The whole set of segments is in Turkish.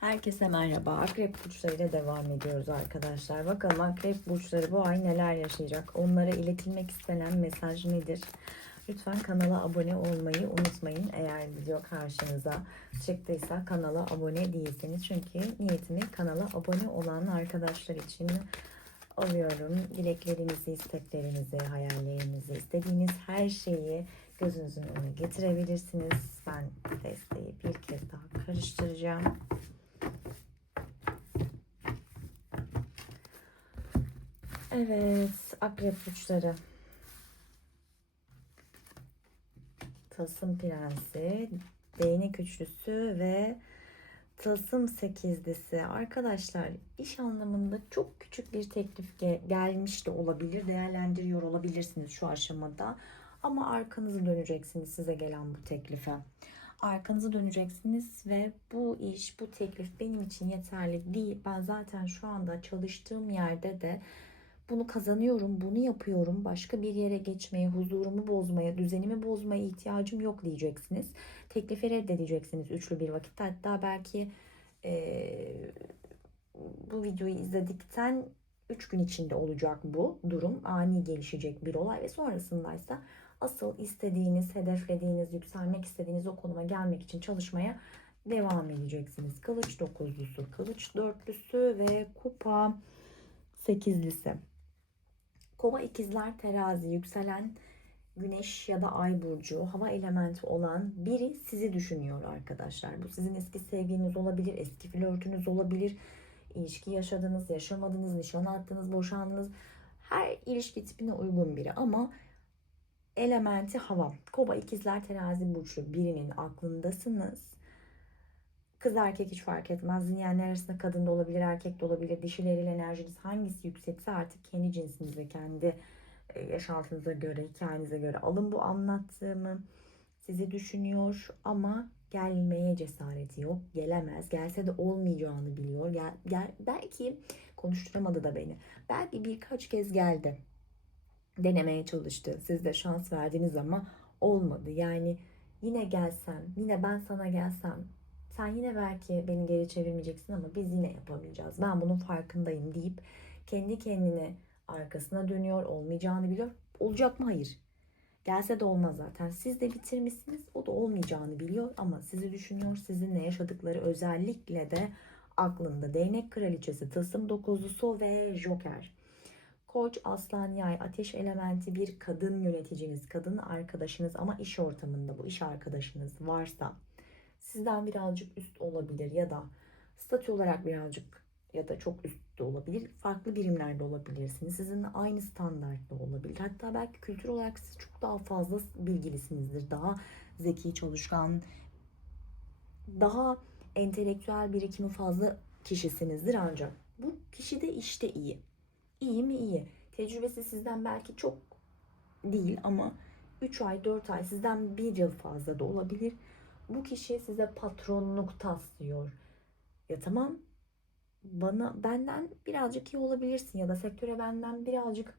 Herkese merhaba. Akrep burçlarıyla devam ediyoruz arkadaşlar. Bakalım akrep burçları bu ay neler yaşayacak? Onlara iletilmek istenen mesaj nedir? Lütfen kanala abone olmayı unutmayın. Eğer video karşınıza çıktıysa kanala abone değilseniz. Çünkü niyetimi kanala abone olan arkadaşlar için alıyorum. Dileklerinizi, isteklerinizi, hayallerinizi, istediğiniz her şeyi gözünüzün önüne getirebilirsiniz. Ben desteği bir kez daha karıştıracağım. Evet, akrep burçları. Tasım prensi, değnek üçlüsü ve Tılsım sekizlisi. Arkadaşlar iş anlamında çok küçük bir teklif ge- gelmiş de olabilir. Değerlendiriyor olabilirsiniz şu aşamada. Ama arkanızı döneceksiniz size gelen bu teklife. Arkanızı döneceksiniz ve bu iş, bu teklif benim için yeterli değil. Ben zaten şu anda çalıştığım yerde de bunu kazanıyorum, bunu yapıyorum. Başka bir yere geçmeye, huzurumu bozmaya, düzenimi bozmaya ihtiyacım yok diyeceksiniz. Teklifi reddedeceksiniz üçlü bir vakitte. Hatta belki eee, bu videoyu izledikten 3 gün içinde olacak bu durum. Ani gelişecek bir olay ve sonrasındaysa asıl istediğiniz, hedeflediğiniz, yükselmek istediğiniz o konuma gelmek için çalışmaya devam edeceksiniz. Kılıç dokuzlusu, kılıç dörtlüsü ve kupa sekizlisi. Kova ikizler terazi yükselen güneş ya da ay burcu hava elementi olan biri sizi düşünüyor arkadaşlar. Bu sizin eski sevgiliniz olabilir, eski flörtünüz olabilir. ilişki yaşadınız, yaşamadınız, nişan attınız, boşandınız. Her ilişki tipine uygun biri ama elementi hava. Kova ikizler terazi burcu birinin aklındasınız. Kız erkek hiç fark etmez. Dinleyenler arasında kadın da olabilir, erkek de olabilir. Dişileriyle enerjiniz hangisi yüksekse artık kendi cinsinize, kendi e, yaşantınıza göre, hikayenize göre alın bu anlattığımı. Sizi düşünüyor ama gelmeye cesareti yok. Gelemez. Gelse de olmayacağını biliyor. Gel, gel, belki konuşturamadı da beni. Belki birkaç kez geldi. Denemeye çalıştı. Siz de şans verdiniz ama olmadı. Yani yine gelsem, yine ben sana gelsem sen yine belki beni geri çevirmeyeceksin ama biz yine yapamayacağız. Ben bunun farkındayım deyip kendi kendine arkasına dönüyor, olmayacağını biliyor. Olacak mı? Hayır. Gelse de olmaz zaten. Siz de bitirmişsiniz. O da olmayacağını biliyor ama sizi düşünüyor. Sizinle yaşadıkları özellikle de aklında. Değnek kraliçesi, tılsım dokuzlusu ve joker. Koç, aslan, yay, ateş elementi bir kadın yöneticiniz, kadın arkadaşınız ama iş ortamında bu iş arkadaşınız varsa sizden birazcık üst olabilir ya da statü olarak birazcık ya da çok üstte olabilir. Farklı birimlerde olabilirsiniz. Sizinle aynı standartta olabilir. Hatta belki kültür olarak siz çok daha fazla bilgilisinizdir. Daha zeki, çalışkan, daha entelektüel birikimi fazla kişisinizdir ancak bu kişi de işte iyi. İyi mi iyi. Tecrübesi sizden belki çok değil ama 3 ay 4 ay sizden 1 yıl fazla da olabilir. Bu kişi size patronluk taslıyor. Ya tamam bana benden birazcık iyi olabilirsin ya da sektöre benden birazcık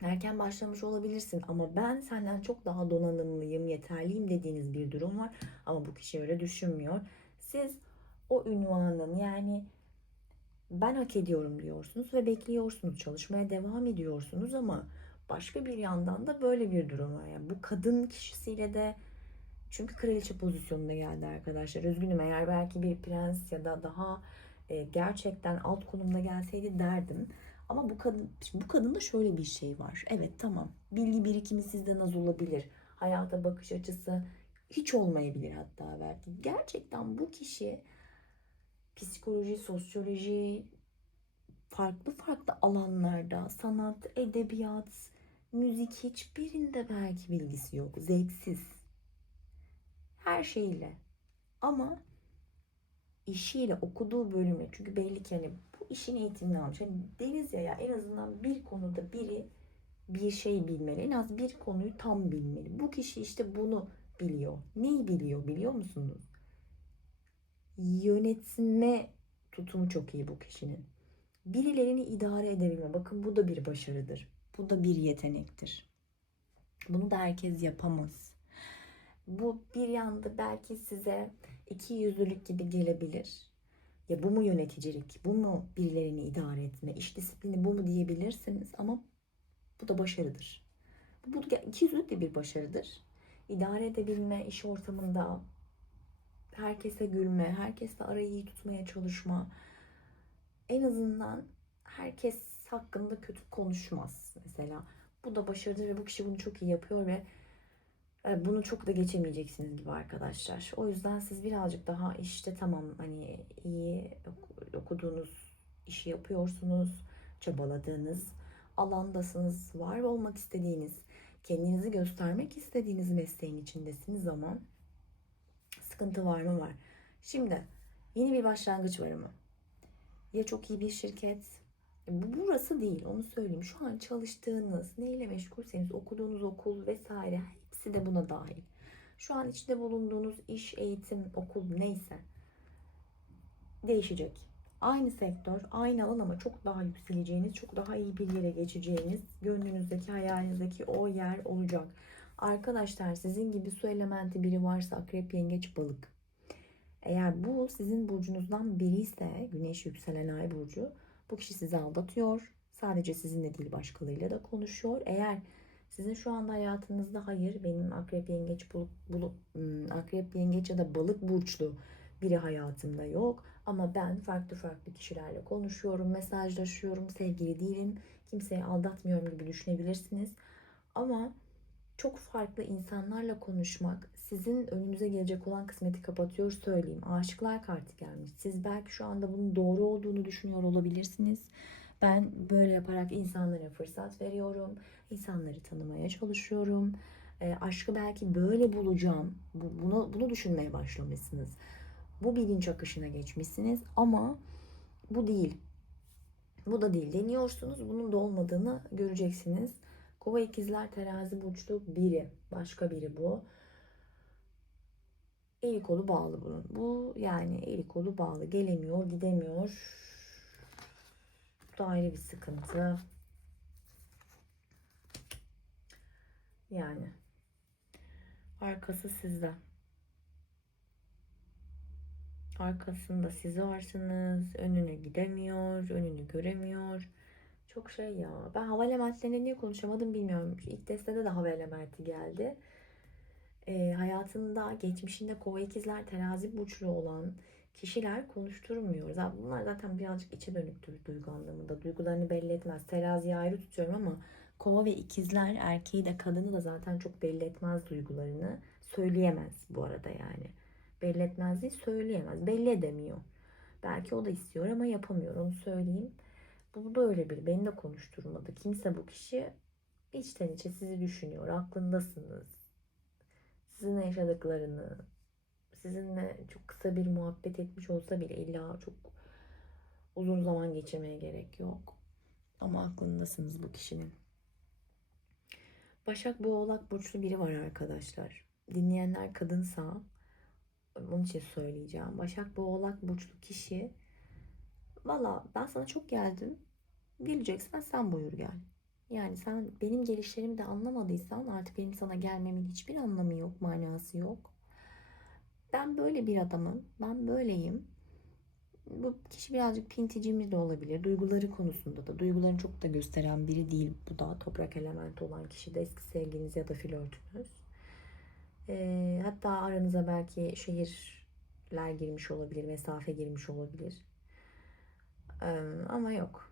erken başlamış olabilirsin ama ben senden çok daha donanımlıyım, yeterliyim dediğiniz bir durum var ama bu kişi öyle düşünmüyor. Siz o ünvanın yani ben hak ediyorum diyorsunuz ve bekliyorsunuz, çalışmaya devam ediyorsunuz ama başka bir yandan da böyle bir durum var. Yani bu kadın kişisiyle de çünkü kraliçe pozisyonuna geldi arkadaşlar. Üzgünüm eğer belki bir prens ya da daha e, gerçekten alt konumda gelseydi derdim. Ama bu kadın bu kadında şöyle bir şey var. Evet tamam. Bilgi birikimi sizden az olabilir. Hayata bakış açısı hiç olmayabilir hatta belki. Gerçekten bu kişi psikoloji, sosyoloji farklı farklı alanlarda sanat, edebiyat, müzik hiçbirinde belki bilgisi yok. Zevksiz. Her şeyle. Ama işiyle okuduğu bölümle çünkü belli ki hani bu işin eğitimini almış. Hani deriz ya, ya en azından bir konuda biri bir şey bilmeli. En az bir konuyu tam bilmeli. Bu kişi işte bunu biliyor. Neyi biliyor biliyor musunuz? Yönetme tutumu çok iyi bu kişinin. Birilerini idare edebilme. Bakın bu da bir başarıdır. Bu da bir yetenektir. Bunu da herkes yapamaz. Bu bir yanda belki size iki yüzlülük gibi gelebilir. Ya bu mu yöneticilik, bu mu birilerini idare etme, iş disiplini bu mu diyebilirsiniz ama bu da başarıdır. Bu, bu ikiyüzlülük de bir başarıdır. İdare edebilme, iş ortamında herkese gülme, herkesle arayı iyi tutmaya çalışma. En azından herkes hakkında kötü konuşmaz mesela. Bu da başarıdır ve bu kişi bunu çok iyi yapıyor ve bunu çok da geçemeyeceksiniz gibi arkadaşlar. O yüzden siz birazcık daha işte tamam hani iyi okuduğunuz işi yapıyorsunuz, çabaladığınız alandasınız, var olmak istediğiniz, kendinizi göstermek istediğiniz mesleğin içindesiniz ama sıkıntı var mı var. Şimdi yeni bir başlangıç var ama. Ya çok iyi bir şirket, bu burası değil onu söyleyeyim. Şu an çalıştığınız, neyle meşgulseniz okuduğunuz okul vesaire hepsi de buna dahil. Şu an içinde bulunduğunuz iş, eğitim, okul neyse değişecek. Aynı sektör, aynı alan ama çok daha yükseleceğiniz, çok daha iyi bir yere geçeceğiniz, gönlünüzdeki, hayalinizdeki o yer olacak. Arkadaşlar sizin gibi su elementi biri varsa akrep, yengeç, balık. Eğer bu sizin burcunuzdan biri ise güneş yükselen ay burcu bu kişi sizi aldatıyor. Sadece sizinle değil başkalarıyla da konuşuyor. Eğer sizin şu anda hayatınızda hayır benim akrep yengeç bulup, bulup akrep yengeç ya da balık burçlu biri hayatımda yok. Ama ben farklı farklı kişilerle konuşuyorum, mesajlaşıyorum, sevgili değilim, kimseyi aldatmıyorum gibi düşünebilirsiniz. Ama çok farklı insanlarla konuşmak sizin önünüze gelecek olan kısmeti kapatıyor söyleyeyim. Aşıklar kartı gelmiş. Siz belki şu anda bunun doğru olduğunu düşünüyor olabilirsiniz. Ben böyle yaparak insanlara fırsat veriyorum. İnsanları tanımaya çalışıyorum. E, aşkı belki böyle bulacağım. Bu, bunu, bunu düşünmeye başlamışsınız. Bu bilinç akışına geçmişsiniz ama bu değil. Bu da değil. Deniyorsunuz. Bunun da olmadığını göreceksiniz. Kova ikizler terazi burçlu biri. Başka biri bu. Eli kolu bağlı bunun. Bu yani eli kolu bağlı. Gelemiyor, gidemiyor. Bu da ayrı bir sıkıntı. Yani arkası sizde. Arkasında siz varsınız. Önüne gidemiyor, önünü göremiyor. Çok şey ya. Ben hava niye konuşamadım bilmiyorum. İlk destede de hava geldi. E, hayatında, geçmişinde kova ikizler, terazi burçlu olan kişiler konuşturmuyoruz. Bunlar zaten birazcık içe dönüktür duygu anlamında. Duygularını belli etmez. Teraziyi ayrı tutuyorum ama kova ve ikizler erkeği de kadını da zaten çok belli etmez duygularını. Söyleyemez bu arada yani. Belli etmez değil, söyleyemez. Belli edemiyor. Belki o da istiyor ama yapamıyor. Onu söyleyeyim. Bu da öyle bir. Beni de konuşturmadı. Kimse bu kişi içten içe sizi düşünüyor. Aklındasınız. Sizinle yaşadıklarını, sizinle çok kısa bir muhabbet etmiş olsa bile illa çok uzun zaman geçirmeye gerek yok. Ama aklındasınız bu kişinin. Başak bu oğlak burçlu biri var arkadaşlar. Dinleyenler kadınsa onun için söyleyeceğim. Başak bu oğlak burçlu kişi Valla ben sana çok geldim. Geleceksen sen buyur gel. Yani sen benim gelişlerimi de anlamadıysan artık benim sana gelmemin hiçbir anlamı yok, manası yok. Ben böyle bir adamım. Ben böyleyim. Bu kişi birazcık pinticimiz de olabilir. Duyguları konusunda da. Duygularını çok da gösteren biri değil. Bu da toprak elementi olan kişi de eski sevginiz ya da flörtünüz. E, hatta aranıza belki şehirler girmiş olabilir, mesafe girmiş olabilir. E, ama yok.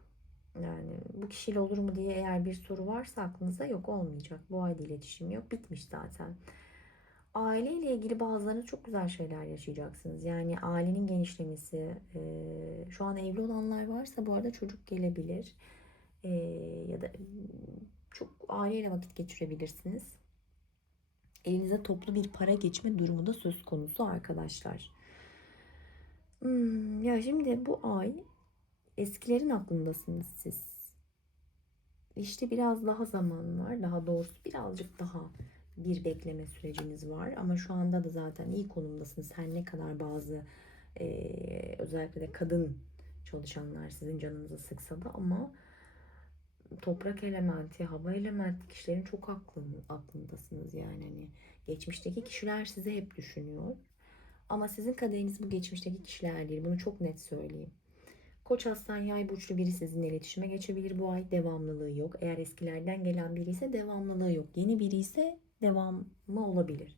Yani bu kişiyle olur mu diye eğer bir soru varsa aklınızda yok olmayacak. Bu ayda iletişim yok. Bitmiş zaten. Aile ile ilgili bazılarına çok güzel şeyler yaşayacaksınız. Yani ailenin genişlemesi. E, şu an evli olanlar varsa bu arada çocuk gelebilir. E, ya da çok aileyle vakit geçirebilirsiniz. Elinize toplu bir para geçme durumu da söz konusu arkadaşlar. Hmm, ya şimdi bu ay eskilerin aklındasınız siz. İşte biraz daha zaman var. Daha doğrusu birazcık daha bir bekleme süreciniz var. Ama şu anda da zaten iyi konumdasınız. Her ne kadar bazı e, özellikle de kadın çalışanlar sizin canınızı sıksa da ama toprak elementi, hava elementi kişilerin çok aklın, aklındasınız yani hani geçmişteki kişiler sizi hep düşünüyor. Ama sizin kaderiniz bu geçmişteki kişiler değil. Bunu çok net söyleyeyim. Koç aslan yay burçlu biri sizinle iletişime geçebilir bu ay. Devamlılığı yok. Eğer eskilerden gelen biri ise devamlılığı yok. Yeni biri ise devamı olabilir.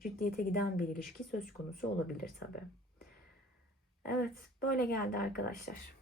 Ciddiyete giden bir ilişki söz konusu olabilir tabi. Evet böyle geldi arkadaşlar.